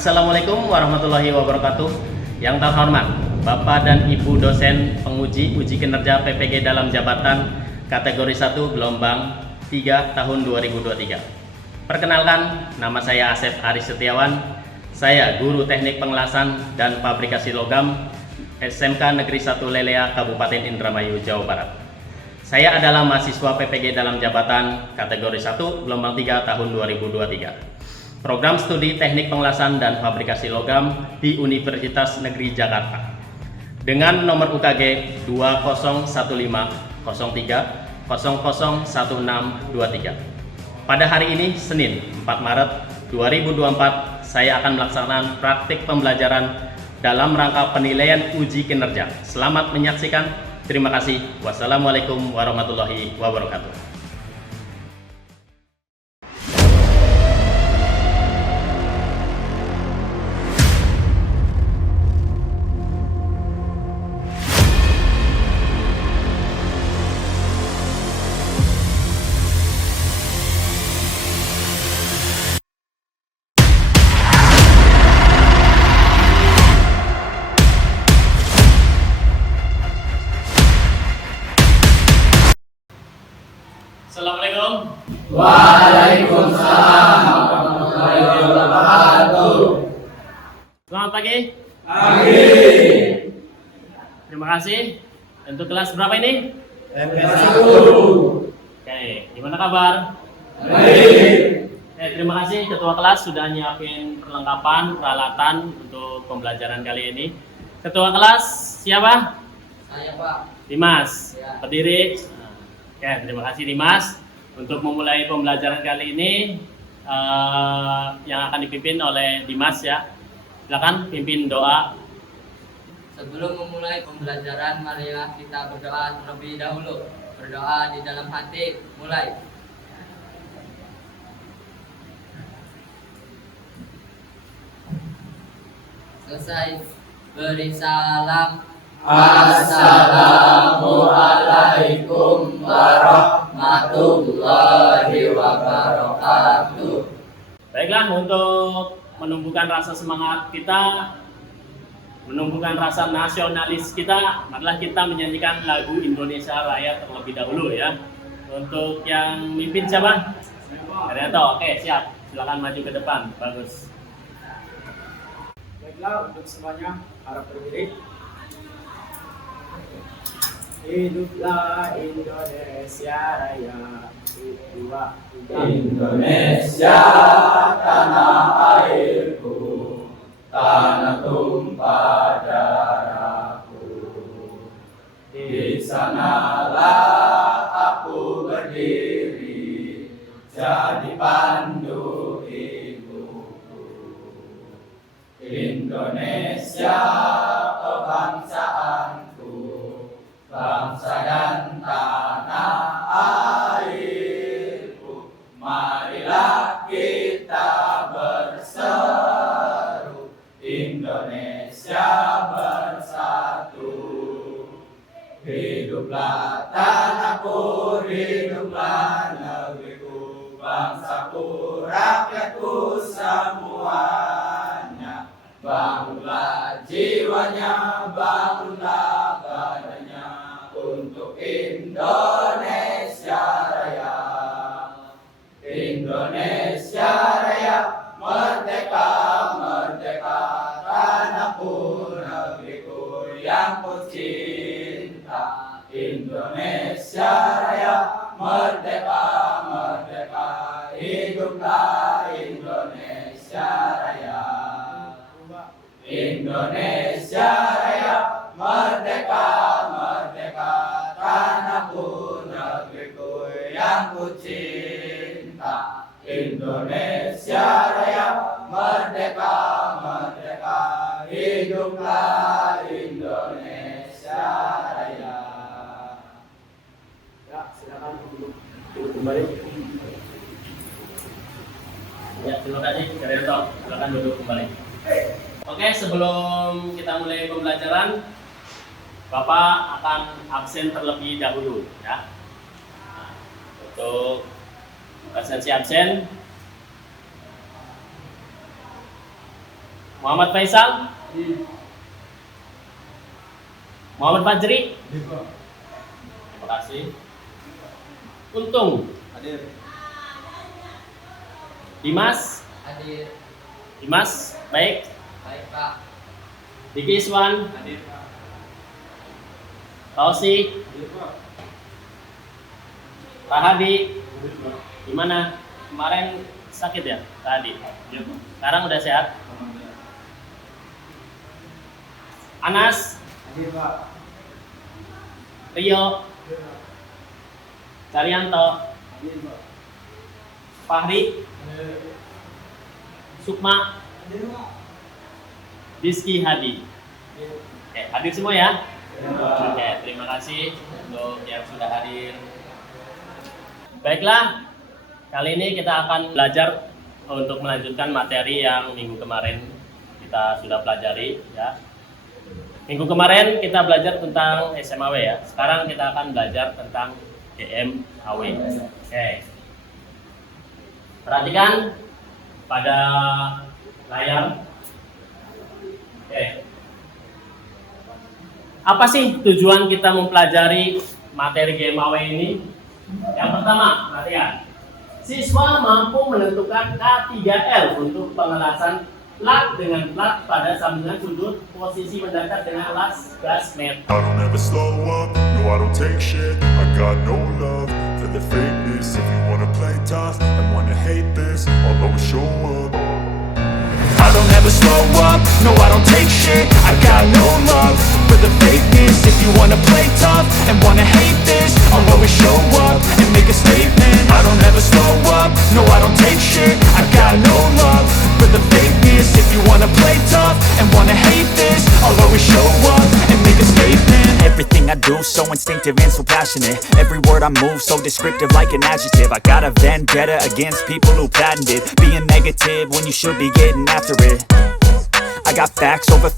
Assalamualaikum warahmatullahi wabarakatuh. Yang terhormat Bapak dan Ibu dosen penguji uji kinerja PPG dalam jabatan kategori 1 gelombang 3 tahun 2023. Perkenalkan, nama saya Asep Aris Setiawan. Saya guru teknik pengelasan dan fabrikasi logam SMK Negeri 1 Lelea, Kabupaten Indramayu, Jawa Barat. Saya adalah mahasiswa PPG dalam jabatan kategori 1 gelombang 3 tahun 2023. Program Studi Teknik Pengelasan dan Fabrikasi Logam di Universitas Negeri Jakarta dengan nomor UKG 201503001623. Pada hari ini, Senin 4 Maret 2024, saya akan melaksanakan praktik pembelajaran dalam rangka penilaian uji kinerja. Selamat menyaksikan. Terima kasih. Wassalamualaikum warahmatullahi wabarakatuh. Assalamualaikum. Waalaikumsalam warahmatullahi wabarakatuh. Selamat pagi. Pagi. Terima kasih. Untuk kelas berapa ini? MP1. Oke, gimana kabar? Baik. Terima kasih Ketua kelas sudah nyiapin perlengkapan peralatan untuk pembelajaran kali ini. Ketua kelas siapa? Saya Pak. Dimas. Ya. Berdiri. Oke, terima kasih Dimas. Untuk memulai pembelajaran kali ini yang akan dipimpin oleh Dimas ya. Silakan pimpin doa. Sebelum memulai pembelajaran, marilah kita berdoa terlebih dahulu. Berdoa di dalam hati. Mulai. Selesai. Beri salam. Assalamualaikum warahmatullahi wabarakatuh. Baiklah, untuk menumbuhkan rasa semangat kita, menumbuhkan rasa nasionalis kita, marilah kita menyanyikan lagu Indonesia Raya terlebih dahulu ya. Untuk yang mimpin siapa? Haryanto. Oke, siap. Silakan maju ke depan. Bagus. Baiklah, untuk semuanya harap berdiri. Hiduplah Indonesia Raya. Dua, tiga. Indonesia tanah airku, tanah tumpah darahku. Di sanalah aku berdiri, jadi pandu ibuku. Indonesia kebangsaanku, bangsa dan tanah airku. Marilah kita berseru, Indonesia bersatu. Hiduplah tanahku, hiduplah negeriku, bangsaku, rakyatku semuanya. Bangunlah jiwanya, bangunlah badannya untuk Indonesia Raya. Indonesia Raya, merdeka, merdeka, tanahku, negeriku yang ku cinta. Indonesia Raya, merdeka, merdeka, hiduplah Indonesia Raya. Indonesia Raya, merdeka, merdeka, tanahku, negeriku yang ku cinta. Indonesia Raya, merdeka, merdeka, hiduplah Indonesia Raya. Ya, silakan duduk kembali. Ya, terima kasih Haryanto. Silakan duduk kembali. Oke, sebelum kita mulai pembelajaran, Bapak akan absen terlebih dahulu ya. Nah, untuk absensi absen Muhammad Faisal, Muhammad Fajri. Terima kasih. Untung, Hadir. Dimas, Hadir. Dimas, baik. Baik Pak. Diki Iswan, Hadir, Pak. Taufik, Hadir, Pak. Rahadi. Hadir, Pak. Gimana? Kemarin sakit ya, tadi. Iya, Pak. Sekarang udah sehat. Alhamdulillah. Anas, Hadir, Pak. Rio, Hadir, Pak. Carianto, Hadir, Pak. Fahri, Hadir. Sukma, Hadir, Pak. Rizky Hadi. Hadir. Oke, hadir semua ya. Hadir, Pak. Oke, terima kasih untuk yang sudah hadir. Baiklah, kali ini kita akan belajar untuk melanjutkan materi yang minggu kemarin kita sudah pelajari ya. Minggu kemarin kita belajar tentang SMAW ya. Sekarang kita akan belajar tentang GMAW. Oke. Perhatikan pada layar. Oke. Apa sih tujuan kita mempelajari materi GMAW ini? Yang pertama, perhatikan. Siswa mampu menentukan K3L untuk pengelasan plat dengan plat pada sambungan sudut posisi mendatar dengan las gas meter. I don't ever slow up, no I don't take shit. I got no love for the fakeness. If you wanna play tough and wanna hate this, I'll always show up. I don't ever slow up, no I don't take shit. I got no love for the fakeness. If you wanna play tough and wanna hate this, I'll always show up and make a statement. I don't ever slow up, no I don't take shit. I got no love for the fakeness. If you wanna play tough and wanna hate this, I'll always show up and make a statement. Everything I do so instinctive and so passionate. Every word I move so descriptive like an adjective. I got a vendetta against people who patented being negative when you should be getting after it. I got facts over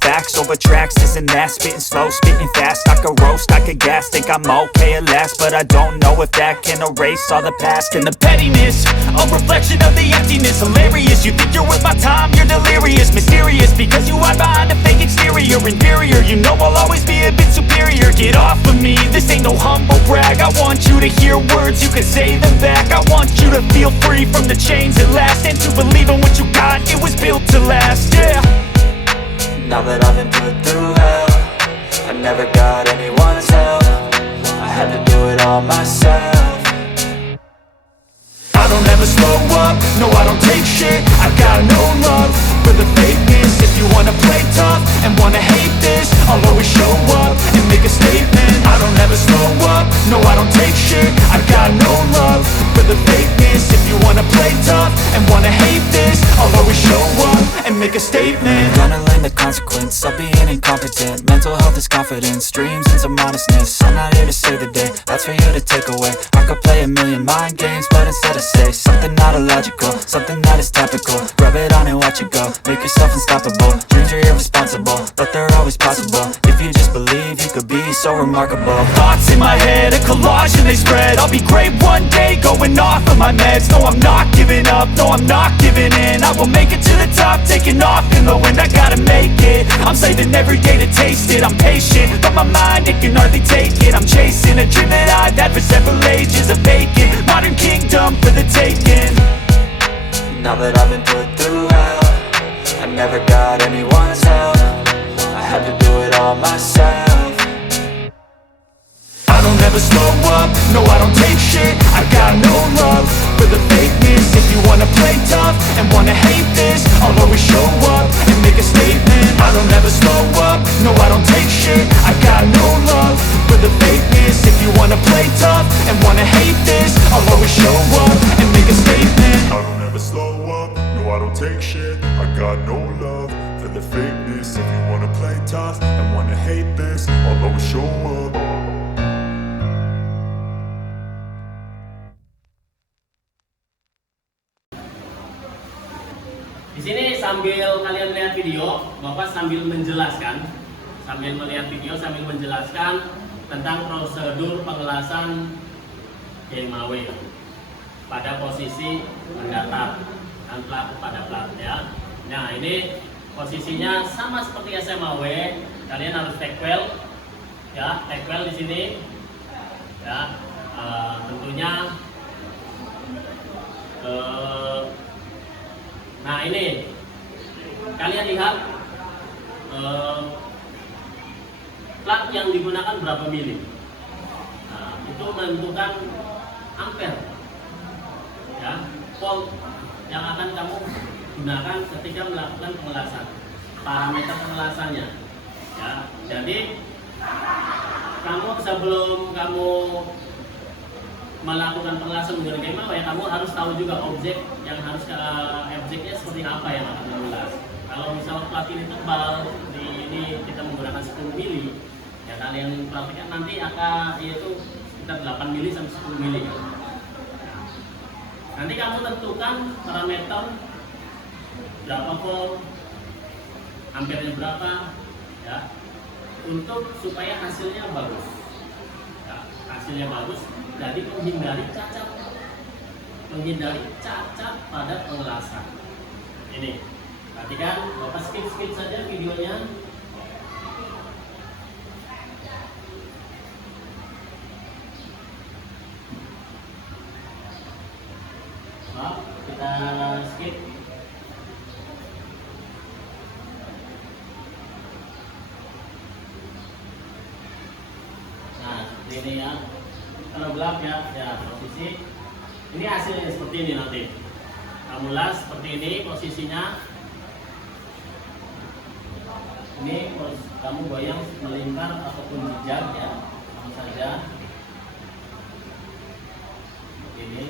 tracks, this and that. Spitting slow, spitting fast. I could roast, I could gas. Think I'm okay at last, but I don't know if that can erase all the past. And the pettiness, a reflection of the emptiness. Hilarious, you think you're worth my time, you're delirious. Mysterious, because you hide behind a fake exterior. Inferior, you know I'll always be a bit superior. Get off of me, this ain't no humble brag. I want you to hear words, you can say them back. I want you to feel free from the chains at last, and to believe in what you got, it was built to last, yeah. Now that I've been put through hell, I never got anyone's help. I had to do it all myself. I don't ever slow up, no I don't take shit. I got no love for the fakeness. If you wanna play tough and wanna hate this, I'll always show up and make a statement. I don't ever slow up, no I don't take shit. I got no love for the fakeness. If you wanna play tough and wanna hate this, I'll always show up and make a statement. Gonna learn the consequence of being incompetent. Mental health is confidence, dreams and some honestness. I'm not here to save the day, that's for you to take away. I could play a million mind games, but instead I say something not illogical, something that is topical. Rub it on and watch it go, make yourself unstoppable. Dreams are irresponsible, but they're always possible. If you just believe, you could be so remarkable. Thoughts in my head, a collage and they spread. I'll be great one day, going off of my meds. No, I'm not giving up, no, I'm not giving in. I will make it to the top, taking off in the wind. I gotta make it, I'm saving every day to taste it. I'm patient, but my mind, it can hardly take it. I'm chasing a dream that I've had for several ages. A vacant, modern kingdom for the taking. Now that I've been put through hell, I never got anyone's help. I had to do it all myself. I don't ever slow up, no I don't take shit. I got no love for the fakeness. If you wanna play tough and wanna hate this, I'll always show up and make a statement. I don't ever slow up, no I don't take shit. I got no love for the fakeness. If you wanna play tough and wanna hate this, I'll always show up and make a statement. I don't ever slow up, no I don't take shit. I got no love for the fakeness. If you wanna play tough and wanna hate this, I'll always show up. Di sini sambil kalian lihat video, Bapak sambil menjelaskan, sambil melihat video, sambil menjelaskan tentang prosedur pengelasan GMAW pada posisi mendatar dan plat pada plat ya. Nah ini posisinya sama seperti SMAW. Kalian harus take well, ya, take well di sini, ya. Tentunya, nah ini kalian lihat plat yang digunakan berapa mili. Nah, itu menentukan ampere, ya, volt yang akan kamu gunakan ketika melakukan pengelasan, parameter pengelasannya, ya. Jadi kamu sebelum kamu melakukan pengelasan menggunakan KMAW, ya, kamu harus tahu juga objek yang harus objeknya seperti apa yang akan mengulas. Kalau misalnya plat ini tebal, di ini kita menggunakan 10 mili, ya kalian perhatikan nanti akan yaitu sekitar 8 mili sampai 10 mili. Nanti kamu tentukan parameter berapa volt, ampernya berapa, ya, untuk supaya hasilnya bagus. Ya, hasilnya bagus, jadi menghindari cacat pada pengelasan. Ini, perhatikan, Bapak skip saja videonya. Maaf, kita skip. Nah, seperti ini ya. Kalau gelap ya posisi. Ini hasilnya seperti ini nanti. Kamu las seperti ini posisinya. Ini kamu goyang melingkar ataupun jejak, ya, kamu saja. Ini.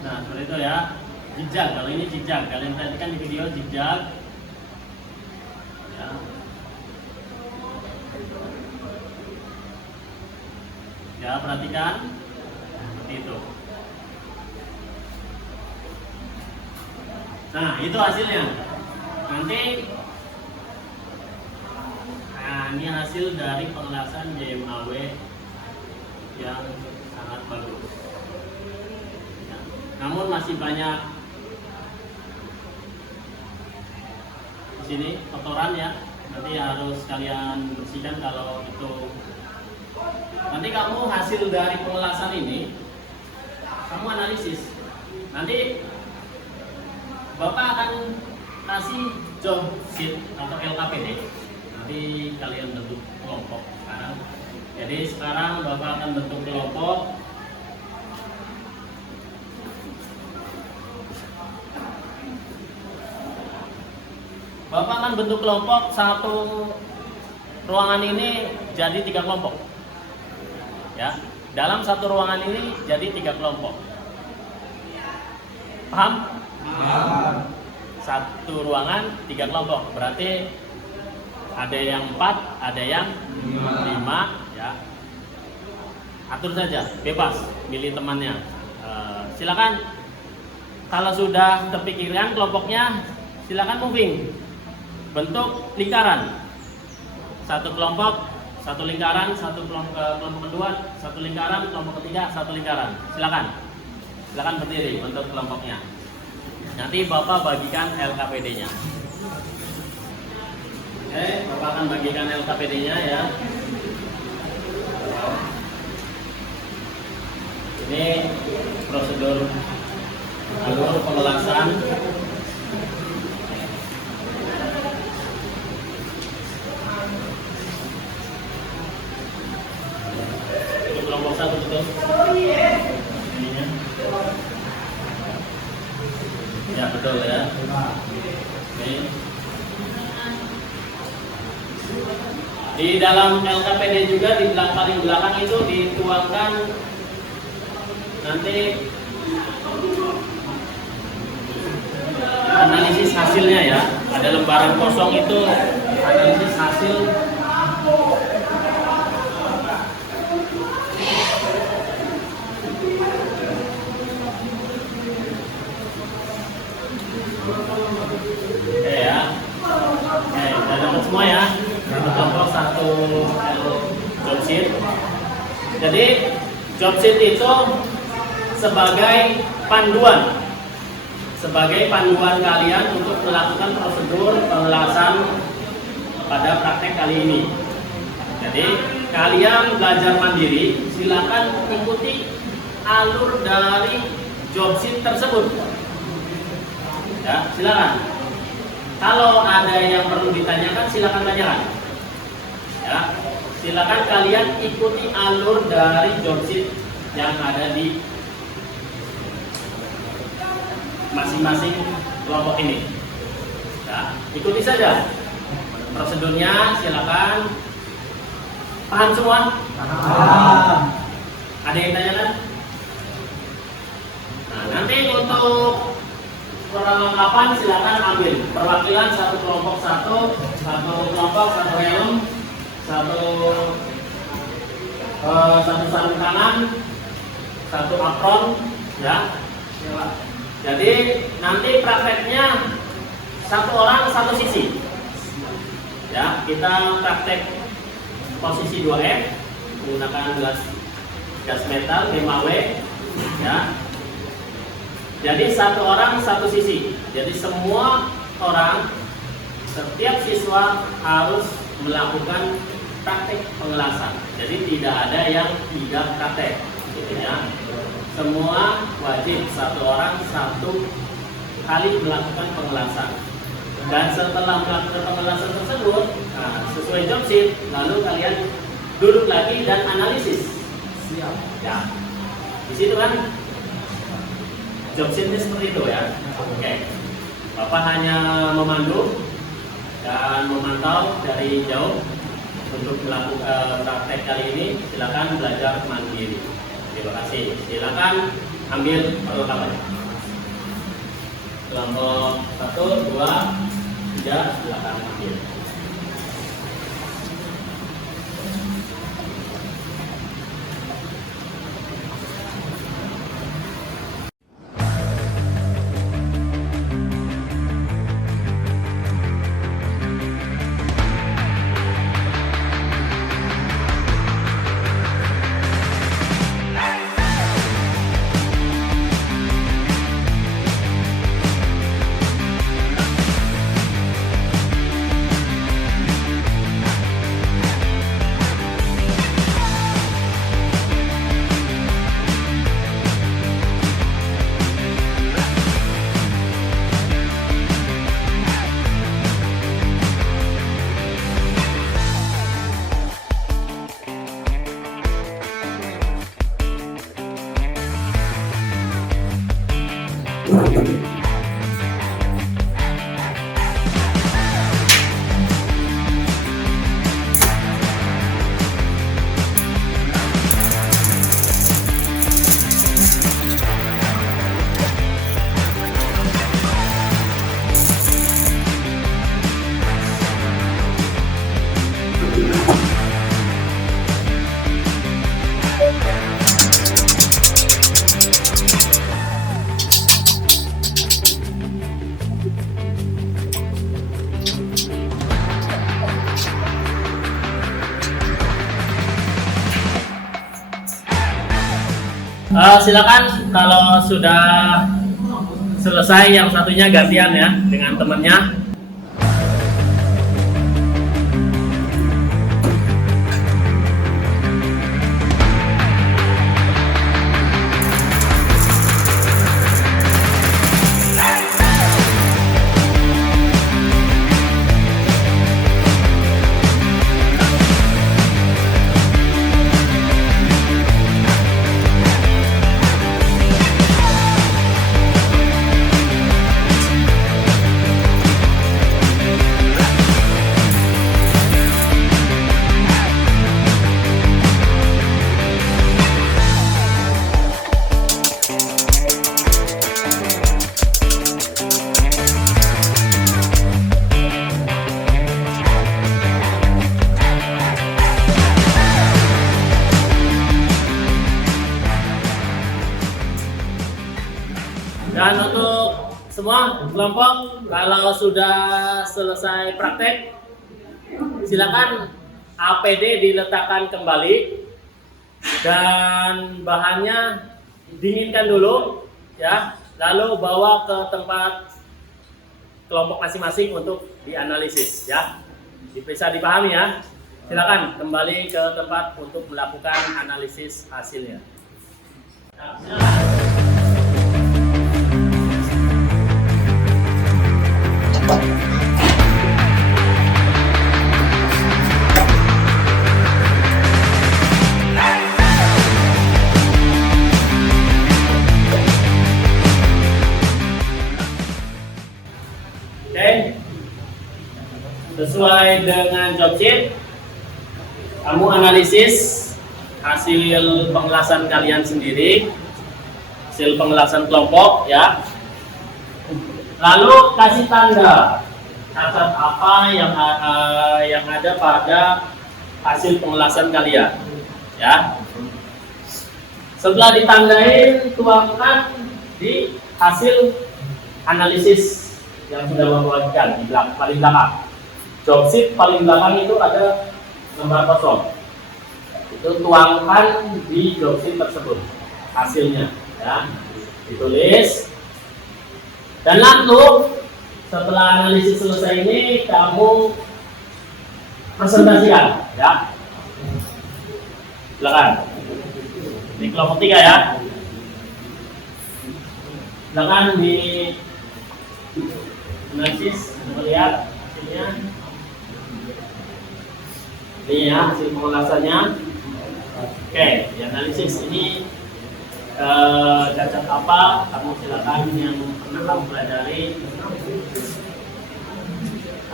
Nah, seperti itu ya. Jejak, kalau ini jejak, kalian perhatikan di video jejak. Ya. Ya, perhatikan seperti itu. Nah, itu hasilnya. Nanti, nah, ini hasil dari pengelasan JMAW yang sangat bagus. Ya. Namun masih banyak di sini kotoran, ya. Nanti harus kalian bersihkan kalau itu. Nanti kamu hasil dari pengelasan ini, kamu analisis. Nanti Bapak akan kasih job sheet atau LKPD. Nanti kalian bentuk kelompok sekarang. Jadi sekarang Bapak akan bentuk kelompok. Bapak akan bentuk kelompok, satu ruangan ini jadi 3 kelompok. Ya, dalam satu ruangan ini jadi 3 kelompok. Paham? Satu ruangan 3 kelompok, berarti ada yang 4, ada yang 5, ya. Atur saja, bebas milih temannya. Silakan kalau sudah terpikirkan kelompoknya, silakan moving, bentuk lingkaran. Satu kelompok, satu lingkaran, satu kelompok kedua, satu lingkaran, kelompok ketiga, satu lingkaran. Silakan berdiri untuk kelompoknya. Nanti Bapak bagikan LKPD-nya. Oke, Bapak akan bagikan LKPD-nya, ya. Ini prosedur alur pengelasan. Untuk kelompok 1 betul. Ininya. Ya, betul ya. Oke. Di dalam LKPD juga di paling belakang itu dituangkan nanti analisis hasilnya, ya. Ada lembaran kosong itu analisis hasil. Oke, ya. Oke, sudah dapat semua, ya. Satu kelompok, satu job sheet. Jadi Job sheet itu sebagai panduan kalian untuk melakukan prosedur pengelasan pada praktek kali ini. Jadi kalian belajar mandiri, silakan ikuti alur dari job sheet tersebut. Ya, silakan. Kalau ada yang perlu ditanyakan, silakan tanyakan. Ya, silakan kalian ikuti alur dari job sheet yang ada di masing-masing kelompok ini. Ya, ikuti saja prosedurnya, silakan. Paham semua? Paham. Ada yang tanyakan? Nah, nanti untuk perlengkapan silakan ambil perwakilan satu kelompok satu helm, satu sarung tangan, satu apron, ya. Jadi nanti prakteknya satu orang satu sisi. Ya, kita praktek posisi 2F menggunakan gas metal 5W, ya. Jadi satu orang satu sisi. Jadi semua orang, setiap siswa harus melakukan praktek pengelasan. Jadi tidak ada yang tidak praktek, gitu ya. Semua wajib satu orang satu kali melakukan pengelasan. Dan setelah melakukan pengelasan tersebut, nah, sesuai job sheet, lalu kalian duduk lagi dan analisis. Siap. Ya. Di situ kan job sheetnya seperti itu ya. Oke. Bapak hanya memandu dan memantau dari jauh untuk melakukan praktek kali ini. Silakan belajar mandiri. Terima kasih. Silakan ambil perlengkapannya. Kelompok 1, 2, 3, silakan ambil. Silakan kalau sudah selesai yang satunya gantian ya dengan temannya. Dan untuk semua kelompok, kalau sudah selesai praktek, silakan APD diletakkan kembali Dan bahannya dinginkan dulu ya, lalu bawa ke tempat kelompok masing-masing untuk dianalisis ya. Bisa dipahami ya. Silakan kembali ke tempat untuk melakukan analisis hasilnya. Oke, sesuai dengan job sheet, kamu analisis hasil pengelasan kalian sendiri, hasil pengelasan kelompok ya. Lalu kasih tanda catat apa yang ada pada hasil pengelasan kalian ya. Setelah ditandain, tuangkan di hasil analisis yang sudah membuatkan di paling belakang. Job sheet paling belakang itu ada lembar kosong. Itu tuangkan di job sheet tersebut hasilnya ya. Ditulis. Dan lalu setelah analisis selesai ini kamu presentasikan ya. Silakan. Di kelompok 3 ya. Silakan di analisis, melihat hasilnya. Ini ya hasil pengelasannya. Oke, di analisis ini cacat apa? Kamu silakan yang pernah kamu pelajari,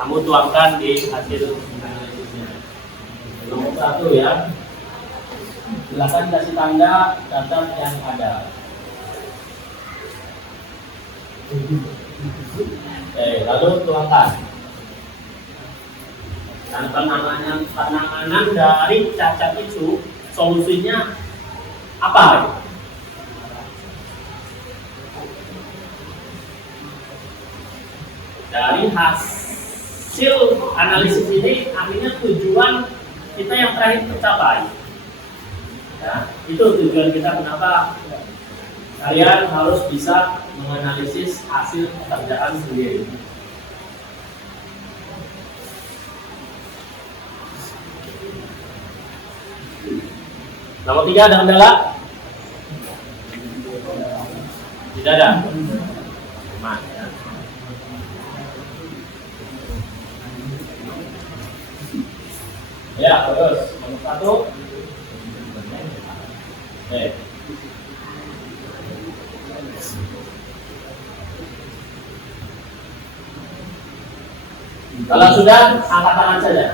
kamu tuangkan di hasil analisisnya. Nomor 1 ya. Silakan kasih tanda cacat yang ada. Lalu tuangkan. Dan penanganan dari cacat itu solusinya apa? Dari hasil analisis ini akhirnya tujuan kita yang terakhir tercapai. Ya, itu tujuan kita kenapa kalian harus bisa menganalisis hasil pekerjaan sendiri. Nomor 3 ada kendala? Tidak ada. Aman ya. Ya, terus nomor 1. Kalau sudah, angkat tangan saja.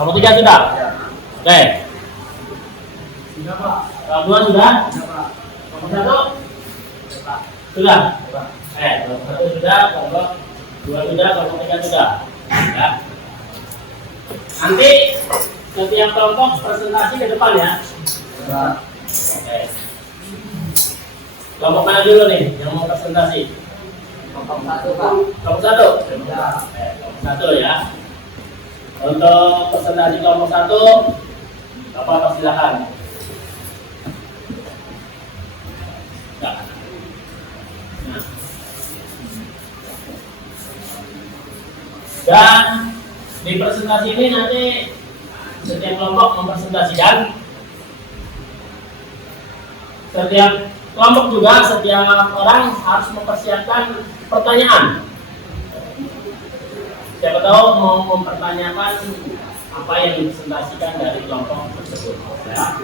Nomor 3 sudah? Oke. Nomor 2 sudah? Nomor 1? Sudah? Nomor 1 sudah, nomor 2 sudah, nomor 3 sudah. Ya. Nanti setiap kelompok presentasi ke depan ya. Oke. Kelompok mana dulu nih yang mau presentasi? Kelompok 1 Pak. Kelompok 1? Kelompok 1 ya. Untuk presentasi kelompok 1, Bapak persilakan. Nah. Dan di presentasi ini nanti setiap kelompok mempresentasikan. Setiap kelompok juga, setiap orang harus mempersiapkan pertanyaan. Siapa tahu mau mempertanyakan apa yang dipresentasikan dari kelompok tersebut. Ya.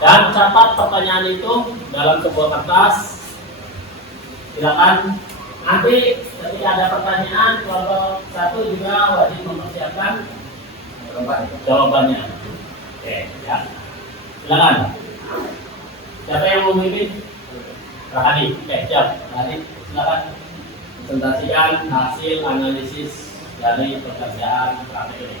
Dan catat pertanyaan itu dalam sebuah kertas. Silakan. Nanti ketika ada pertanyaan, kelompok 1 juga wajib mempersiapkan jawabannya. Oke, ya. Silakan. Siapa yang mau memimpin? Rahadi. Oke, siap. Rahadi, silakan presentasikan hasil analisis dari pekerjaan praktek ini.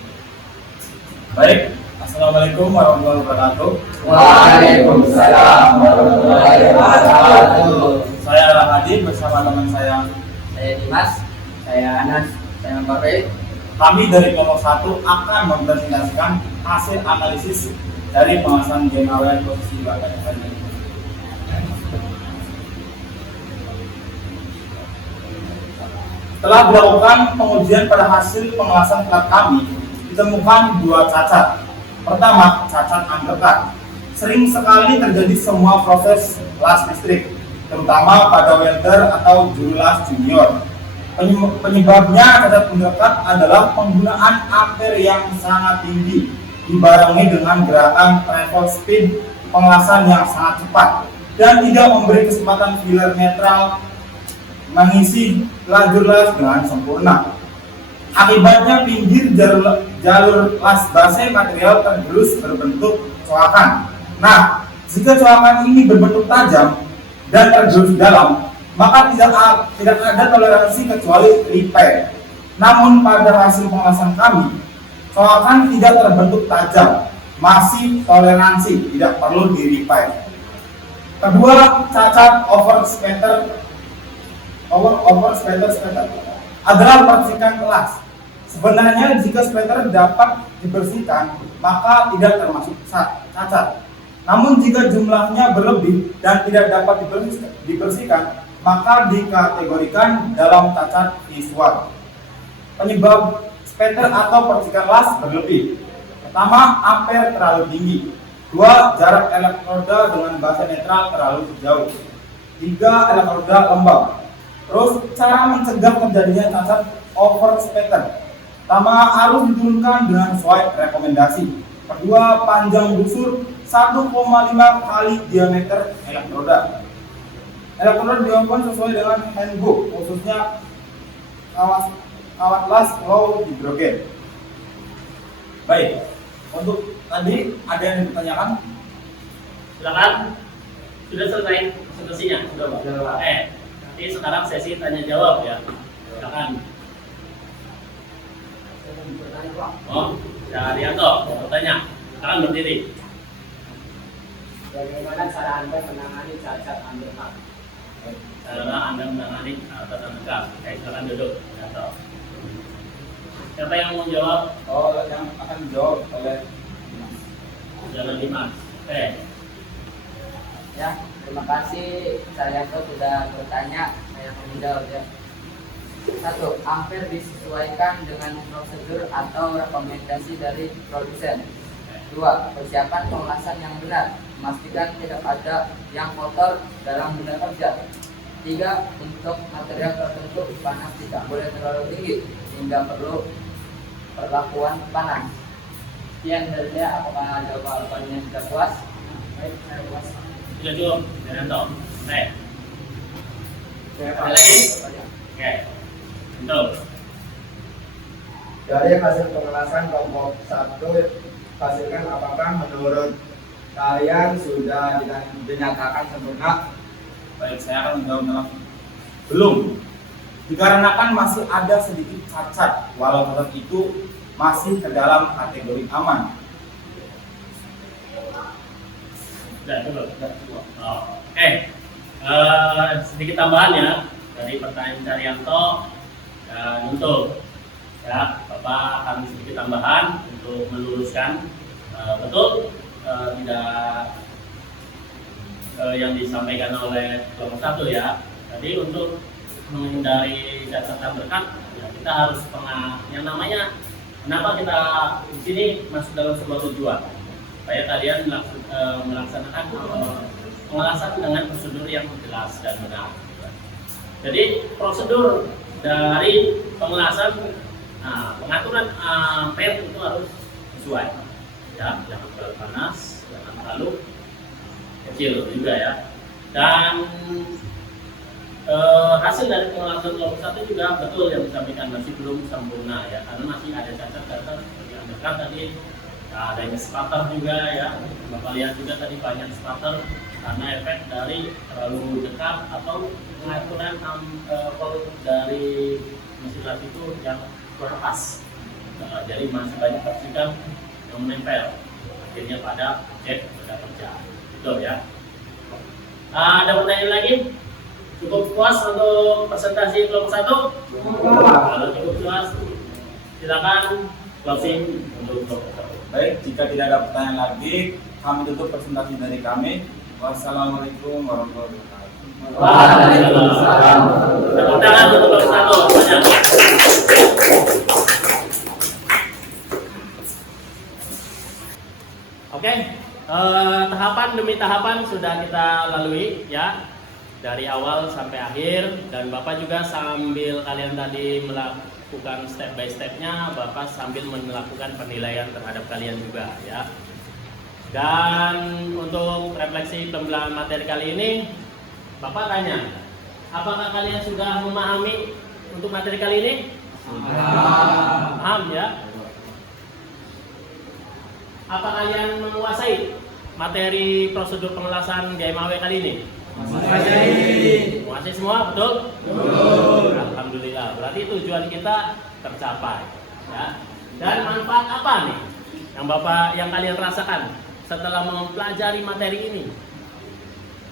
Baik, Assalamualaikum warahmatullahi wabarakatuh. Waalaikumsalam warahmatullahi wabarakatuh. Saya Rahadi bersama teman saya. Saya Dimas, saya Anas, saya Bapak. Kami dari kelompok 1 akan mempresentasikan hasil analisis dari pengawasan game awal posisi bakat tadi. Setelah dilakukan pengujian pada hasil pengawasan plat kami, ditemukan 2 cacat. Pertama, cacat undercut. Sering sekali terjadi semua proses las listrik, terutama pada welder atau juru las junior. Penyebabnya cacat undercut adalah penggunaan ampere yang sangat tinggi, dibarengi dengan gerakan travel speed pengelasan yang sangat cepat dan tidak memberi kesempatan filler netral mengisi lajur las dengan sempurna. Akibatnya pinggir jalur las base material tergerus berbentuk coakan. Nah, jika coakan ini berbentuk tajam dan tergerus dalam, maka tidak ada toleransi kecuali repair. Namun pada hasil pengelasan kami, coakan tidak terbentuk tajam, masih toleransi, tidak perlu di repair. Kedua, cacat overspatter adalah percikan kelas. Sebenarnya jika spatter dapat dibersihkan, maka tidak termasuk cacat. Namun jika jumlahnya berlebih dan tidak dapat dibersihkan, maka dikategorikan dalam cacat visual. Penyebab spatter atau percikan las berlebih. Pertama, ampere terlalu tinggi. 2, jarak elektroda dengan base netral terlalu jauh. 3, elektroda lembab. Terus cara mencegah terjadinya cacat overspatter. Pertama, harus diturunkan dengan sesuai rekomendasi. Kedua, panjang busur 1,5 kali diameter elektroda. Elektroda dilakukan sesuai dengan handbook, khususnya kawat las low hidrogen. Baik, untuk tadi ada yang ditanyakan? Silakan. Sudah selesai presentasinya? Sudah, Pak. Nanti sekarang sesi tanya jawab ya. Silakan. Oh, Pak Arianto, bertanya. Sekarang berdiri. Bagaimana cara Anda menangani cacat undercut? Cara Anda menangani cacat undercut. Silakan duduk. Arianto. Siapa yang mau jawab? Oh, yang akan dijawab oleh Jalan Dimas. Ya, terima kasih Saryanto sudah bertanya. Saya akan menjawab ya. 1. Ampere disesuaikan dengan prosedur atau rekomendasi dari produsen. 2. Persiapan pengelasan yang benar, memastikan tidak ada yang kotor dalam benda kerja. 3. Untuk material tertentu panas tidak boleh terlalu tinggi hingga perlu perlakuan panas. Sekian dari saya. Apakah jawabannya sudah puas? Baik, saya puas. Sudah cukup, Arianto. Baik. Ada lagi? Oke. Betul. Dari hasil pengelasan kelompok 1 hasilkan apakah menurut kalian sudah dinyatakan sempurna? baik, saya akan menjawab belum. Dikarenakan masih ada sedikit cacat, walau cacat itu masih ke dalam kategori aman. Sudah cukup. Oke. Sedikit tambahan ya dari pertanyaan Arianto. Untuk ya, Bapak akan sedikit tambahan untuk meluruskan betul tidak yang disampaikan oleh kelompok 1 ya. Tadi untuk menghindari cacat undercut, ya, kita harus yang namanya kenapa kita di sini masuk dalam sebuah tujuan supaya kalian melaksanakan pengelasan dengan prosedur yang jelas dan benar. Jadi prosedur dari pengelasan, pengaturan ampere itu harus sesuai, ya, jangan terlalu panas, jangan terlalu kecil juga ya. Dan hasil dari pengelasan kelompok 1 juga betul yang disampaikan, masih belum sempurna ya, karena masih ada cacat-cacat seperti yang dekat tadi, adanya sputter juga ya. Bapak lihat juga tadi banyak sputter karena efek dari terlalu dekat atau pengaturan dari mesin las itu yang kurang pas. Jadi masih banyak percikan yang menempel akhirnya pada objek benda kerja. Betul ya. Ada pertanyaan lagi? Cukup puas untuk presentasi kelompok 1? Kalau cukup puas, Silakan closing untuk Profesor. Baik, jika tidak ada pertanyaan lagi, kami tutup presentasi dari kami. Wassalamualaikum warahmatullahi wabarakatuh. Waalaikumsalam. Tepuk tangan untuk Profesor. Banyak. Oke, tahapan demi tahapan sudah kita lalui ya, dari awal sampai akhir, dan Bapak juga sambil kalian tadi melakukan step by stepnya, Bapak sambil melakukan penilaian terhadap kalian juga ya. Dan untuk refleksi pembelajaran materi kali ini, Bapak tanya, apakah kalian sudah memahami untuk materi kali ini? Paham ya? Apa kalian menguasai materi prosedur pengelasan GMAW kali ini? Menguasai semua, betul? Betul. Alhamdulillah, berarti tujuan kita tercapai ya. Dan manfaat apa nih yang kalian rasakan setelah mempelajari materi ini?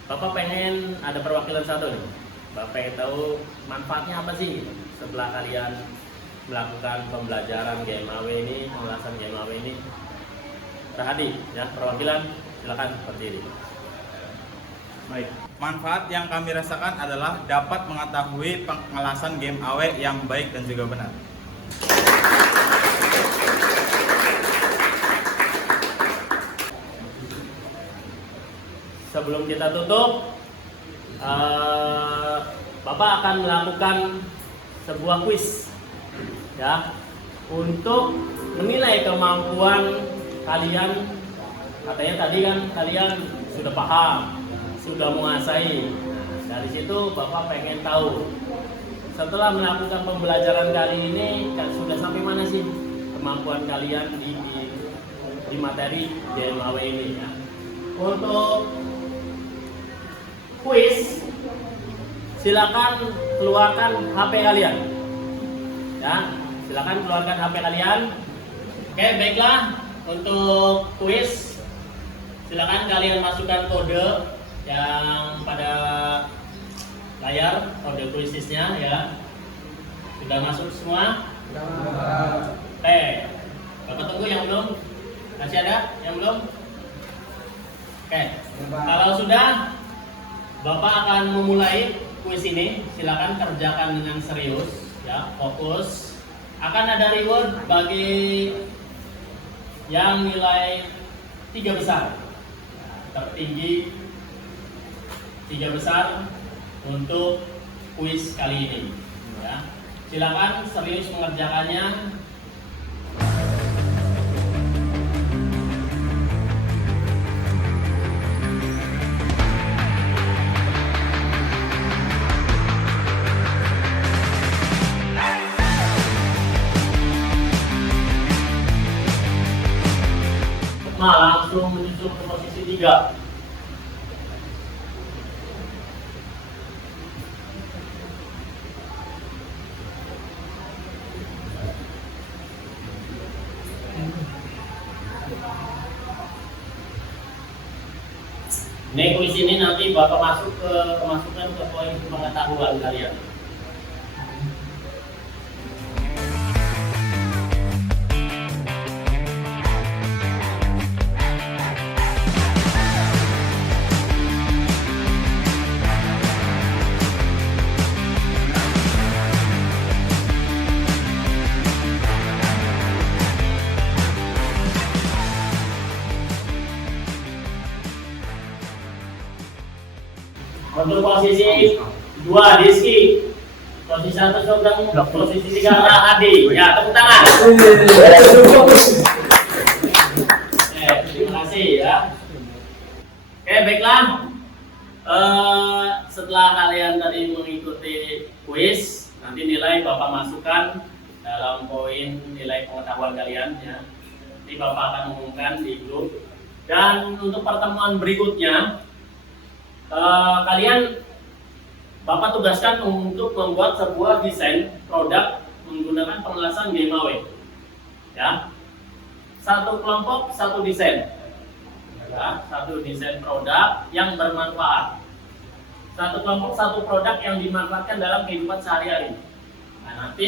Bapak pengen ada perwakilan satu nih. Bapak pengen tahu manfaatnya apa sih setelah kalian melakukan pembelajaran GMAW ini, pengelasan GMAW ini. Rahadi, ya, perwakilan, silakan berdiri. Baik. Manfaat yang kami rasakan adalah dapat mengetahui pengelasan game AW yang baik dan juga benar. Sebelum kita tutup, Bapak akan melakukan sebuah kuis ya, untuk menilai kemampuan kalian. Katanya tadi kan kalian sudah paham, sudah menguasai. Dari situ Bapak pengen tahu, setelah melakukan pembelajaran kali ini sudah sampai mana sih kemampuan kalian di materi GMAW ini ya. Untuk kuis, silakan keluarkan HP kalian ya, silakan keluarkan HP kalian. Oke, baiklah. Untuk kuis, silakan kalian masukkan kode yang pada layar, kode kuisisnya ya. Sudah masuk semua? Oke, Bapak tunggu yang belum. Masih ada yang belum? Oke, kalau sudah, Bapak akan memulai kuis ini. Silakan kerjakan dengan serius ya, fokus. Akan ada reward bagi yang nilai 3 besar, tertinggi 3 besar untuk kuis kali ini ya. Silakan serius mengerjakannya. Langsung menyusul ke posisi 3. Ini kuis ini nanti Bapak masukkan ke poin pengetahuan kalian. Untuk posisi 2 Rizky, posisi 1 Sugeng, posisi 3 Rahadi. Ya, tepuk tangan. Terima kasih ya. Oke, baiklah. Setelah kalian tadi mengikuti kuis, nanti nilai Bapak masukkan dalam poin nilai pengetahuan kalian ya. Nanti Bapak akan umumkan di grup. Dan untuk pertemuan berikutnya, kalian Bapak tugaskan untuk membuat sebuah desain produk menggunakan pengelasan GMAW ya. Satu kelompok, satu desain ya, satu desain produk yang bermanfaat. Satu kelompok, satu produk yang dimanfaatkan dalam kehidupan sehari-hari Nah, nanti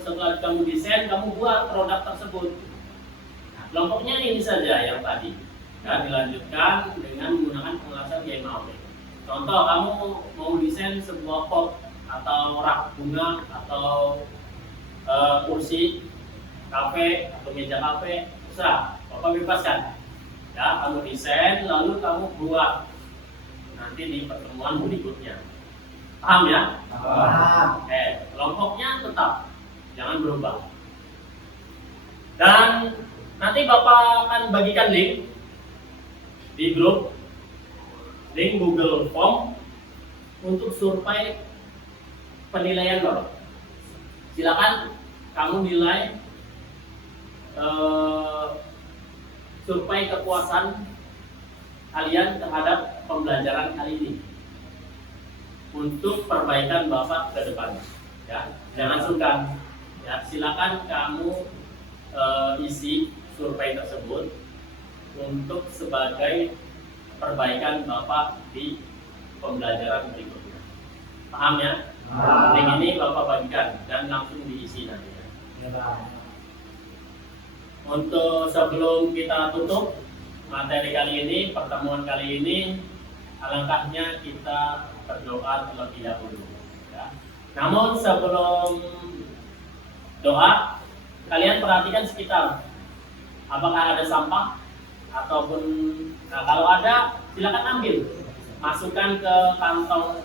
setelah kamu desain, kamu buat produk tersebut. Nah, kelompoknya ini saja yang tadi. Dan dilanjutkan dengan menggunakan pengelasan GMAW. Contoh, kamu mau desain sebuah pot atau rak bunga atau kursi kafe atau meja kafe, terserah, Bapak bebaskan. Ya, kamu desain lalu kamu buat nanti di pertemuan berikutnya. Paham ya? Paham. Kelompoknya tetap, jangan berubah. Dan nanti Bapak akan bagikan link di grup, link Google Form untuk survei penilaian Bapak. Silakan kamu nilai survei kepuasan kalian terhadap pembelajaran kali ini untuk perbaikan Bapak ke depan. Ya, jangan sungkan. Ya, silakan kamu isi survei tersebut untuk sebagai perbaikan Bapak di pembelajaran berikutnya. Paham ya? Link ini Bapak bagikan dan langsung diisi nanti. Untuk sebelum kita tutup materi kali ini, pertemuan kali ini, alangkahnya kita berdoa terlebih dahulu. Ya. Namun sebelum doa, kalian perhatikan sekitar. Apakah ada sampah ataupun, nah kalau ada silakan ambil, masukkan ke kantong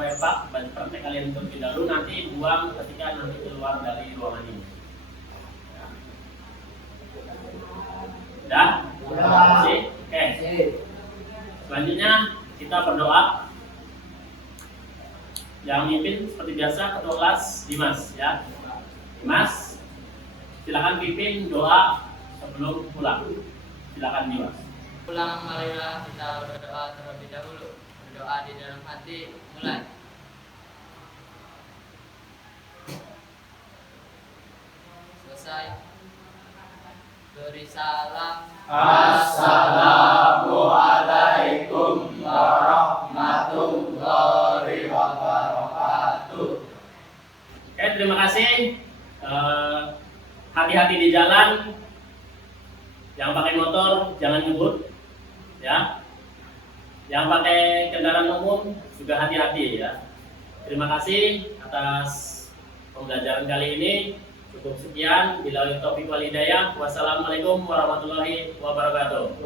wepak praktek kalian terlebih dahulu, nanti buang ketika nanti keluar dari ruangan ini. Sudah? Oke. Selanjutnya kita berdoa. Yang mimpin seperti biasa ketua kelas Dimas ya. Dimas, silakan pimpin doa sebelum pulang. Silakan Dimas. Pulang, marilah kita berdoa terlebih dahulu. Berdoa di dalam hati, mulai. Selesai. Beri salam. Assalamualaikum warahmatullahi wabarakatuh. Oke, terima kasih. Hati-hati di jalan. Yang pakai motor jangan ngebut, ya. Yang pakai kendaraan umum juga hati-hati ya. Terima kasih atas pembelajaran kali ini. Cukup sekian. Billahi taufiq wal hidayah. Wassalamualaikum warahmatullahi wabarakatuh.